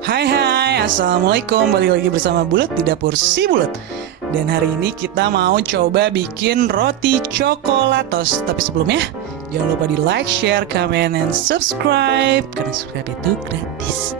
Hai, assalamualaikum. Balik lagi bersama Bulet di dapur si Bulet. Dan hari ini kita mau coba bikin roti coklatos. Tapi sebelumnya, jangan lupa di like, share, comment, and subscribe. Karena subscribe itu gratis.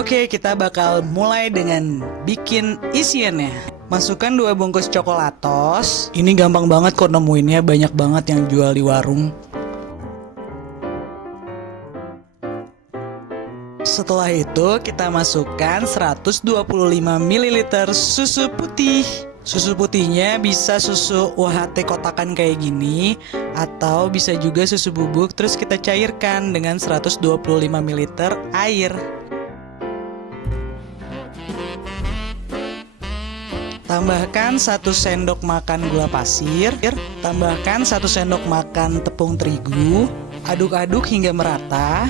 Oke, kita bakal mulai dengan bikin isiannya. Masukkan 2 bungkus coklatos. Ini gampang banget kok nemuinnya, banyak banget yang jual di warung. Setelah itu kita masukkan 125 ml susu putih. Susu putihnya bisa susu UHT kotakan kayak gini, atau bisa juga susu bubuk terus kita cairkan dengan 125 ml air. Tambahkan 1 sendok makan gula pasir, tambahkan 1 sendok makan tepung terigu, aduk-aduk hingga merata,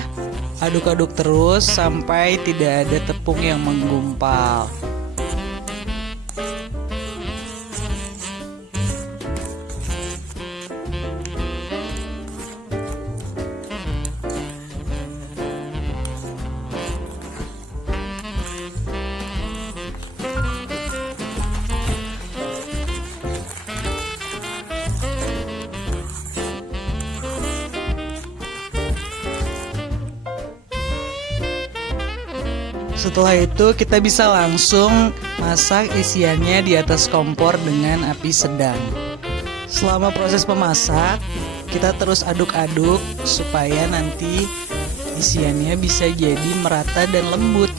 aduk-aduk terus sampai tidak ada tepung yang menggumpal. Setelah itu kita bisa langsung masak isiannya di atas kompor dengan api sedang. Selama proses memasak, kita terus aduk-aduk supaya nanti isiannya bisa jadi merata dan lembut.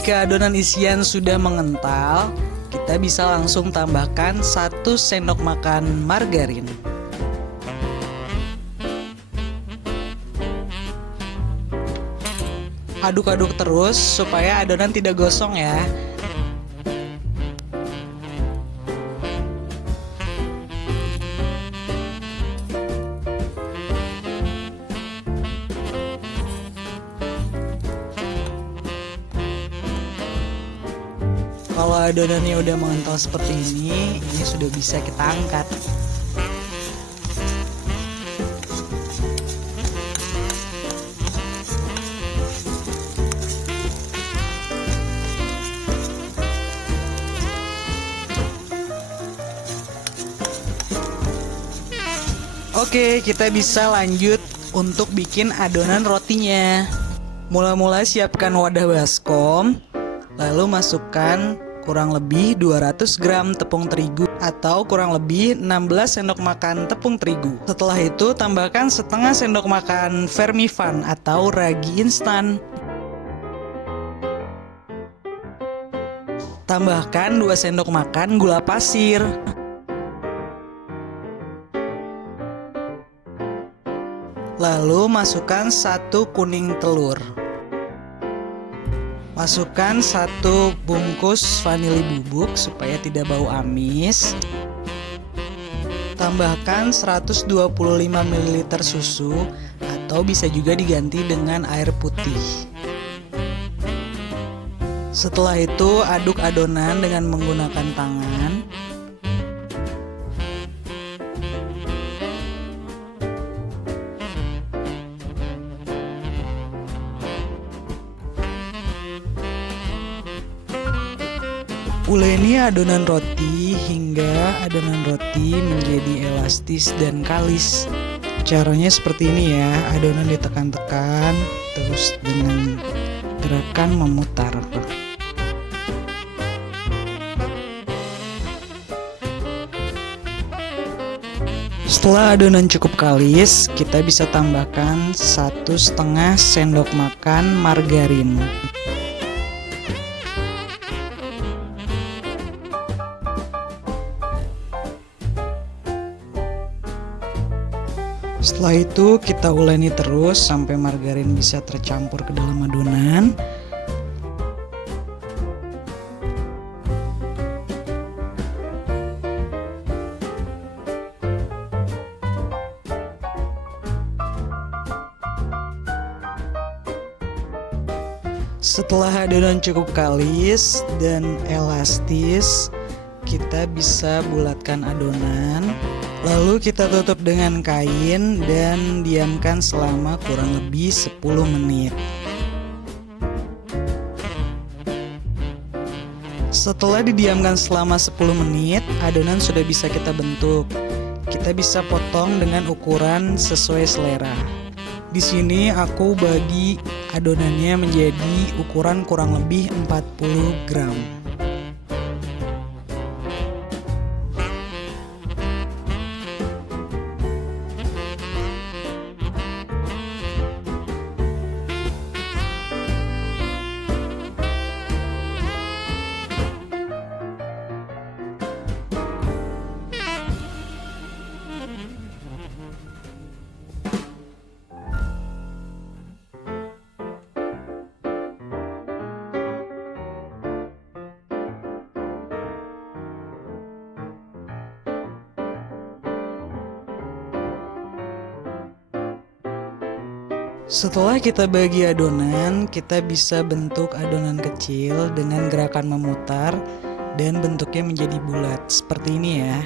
Jika adonan isian sudah mengental, kita bisa langsung tambahkan 1 sendok makan margarin. Aduk-aduk terus supaya adonan tidak gosong ya. Kalau adonannya udah mengental seperti ini sudah bisa kita angkat. Oke, kita bisa lanjut untuk bikin adonan rotinya. Mula-mula siapkan wadah baskom, lalu masukkan kurang lebih 200 gram tepung terigu atau kurang lebih 16 sendok makan tepung terigu. Setelah itu tambahkan setengah sendok makan vermifan atau ragi instan. Tambahkan 2 sendok makan gula pasir. Lalu masukkan 1 kuning telur. Masukkan 1 bungkus vanili bubuk supaya tidak bau amis. Tambahkan 125 ml susu atau bisa juga diganti dengan air putih. Setelah itu aduk adonan dengan menggunakan tangan. Uleni adonan roti hingga adonan roti menjadi elastis dan kalis. Caranya seperti ini ya, adonan ditekan-tekan terus dengan gerakan memutar. Setelah adonan cukup kalis, kita bisa tambahkan 1,5 sendok makan margarin. Setelah itu kita uleni terus sampai margarin bisa tercampur ke dalam adonan. Setelah adonan cukup kalis dan elastis, kita bisa bulatkan adonan. Lalu kita tutup dengan kain dan diamkan selama kurang lebih 10 menit. Setelah didiamkan selama 10 menit, adonan sudah bisa kita bentuk. Kita bisa potong dengan ukuran sesuai selera. Di sini aku bagi adonannya menjadi ukuran kurang lebih 40 gram. Setelah kita bagi adonan, kita bisa bentuk adonan kecil dengan gerakan memutar dan bentuknya menjadi bulat seperti ini ya.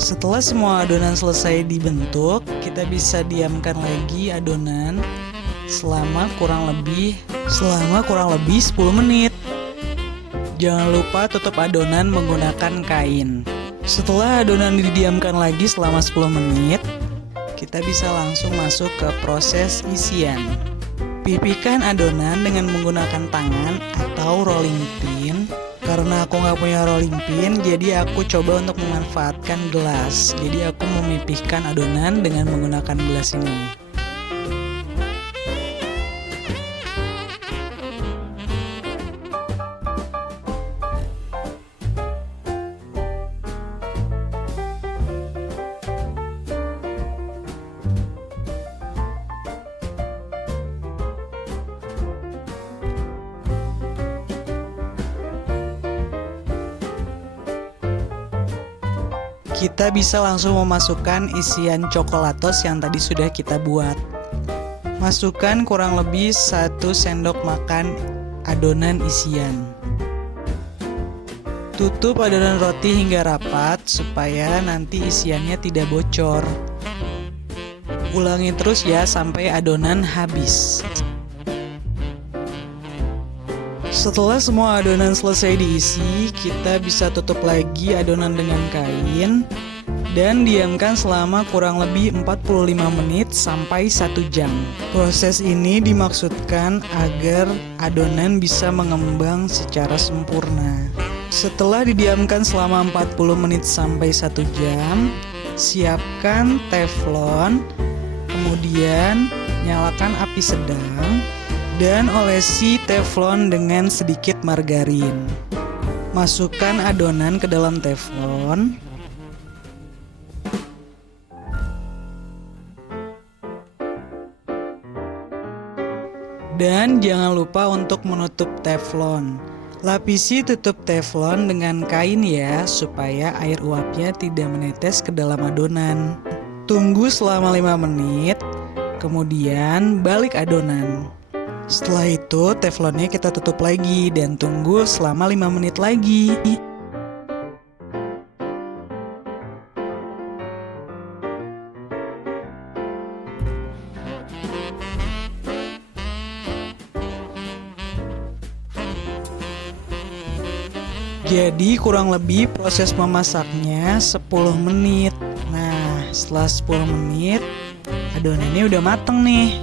Setelah semua adonan selesai dibentuk, kita bisa diamkan lagi adonan selama kurang lebih 10 menit. Jangan lupa tutup adonan menggunakan kain. Setelah adonan didiamkan lagi selama 10 menit, kita bisa langsung masuk ke proses isian. Pipihkan adonan dengan menggunakan tangan atau rolling pin. Karena aku nggak punya rolling pin, jadi aku coba untuk memanfaatkan gelas. Jadi aku memipihkan adonan dengan menggunakan gelas ini. Kita bisa langsung memasukkan isian coklatos yang tadi sudah kita buat. Masukkan kurang lebih 1 sendok makan adonan isian. Tutup adonan roti hingga rapat supaya nanti isiannya tidak bocor. Ulangi terus ya sampai adonan habis. Setelah semua adonan selesai diisi, kita bisa tutup lagi adonan dengan kain dan diamkan selama kurang lebih 45 menit sampai 1 jam. Proses ini dimaksudkan agar adonan bisa mengembang secara sempurna. Setelah didiamkan selama 40 menit sampai 1 jam, siapkan teflon, kemudian nyalakan api sedang dan olesi teflon dengan sedikit margarin. Masukkan adonan ke dalam teflon. Dan jangan lupa untuk menutup teflon. Lapisi tutup teflon dengan kain ya, supaya air uapnya tidak menetes ke dalam adonan. Tunggu selama 5 menit, kemudian balik adonan. Setelah itu teflonnya kita tutup lagi dan tunggu selama 5 menit lagi. Jadi kurang lebih proses memasaknya 10 menit. Nah, setelah 10 menit adonannya udah mateng nih.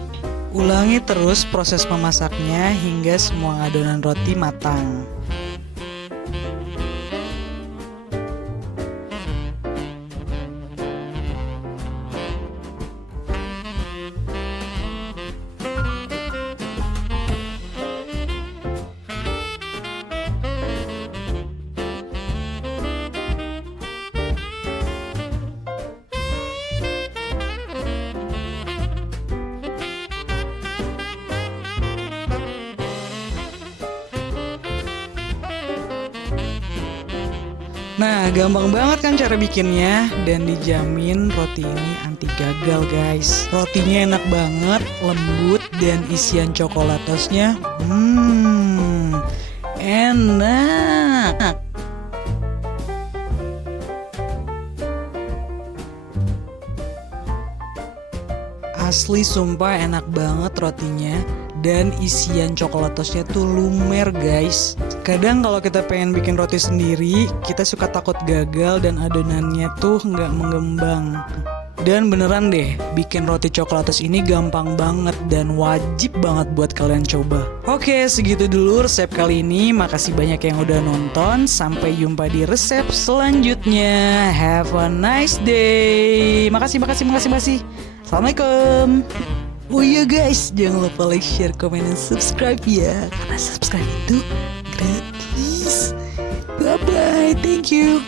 Ulangi terus proses memasaknya hingga semua adonan roti matang. Nah, gampang banget kan cara bikinnya, dan dijamin roti ini anti gagal guys. Rotinya enak banget, lembut, dan isian coklatosnya enak. Asli sumpah enak banget rotinya, dan isian coklatosnya tuh lumer guys. Kadang kalau kita pengen bikin roti sendiri, kita suka takut gagal dan adonannya tuh nggak mengembang. Dan beneran deh, bikin roti coklatos ini gampang banget dan wajib banget buat kalian coba. Oke, segitu dulu resep kali ini. Makasih banyak yang udah nonton. Sampai jumpa di resep selanjutnya. Have a nice day. Makasih. Assalamualaikum. Oh iya guys, jangan lupa like, share, komen, dan subscribe ya. Karena subscribe itu gratis. Bye bye, thank you.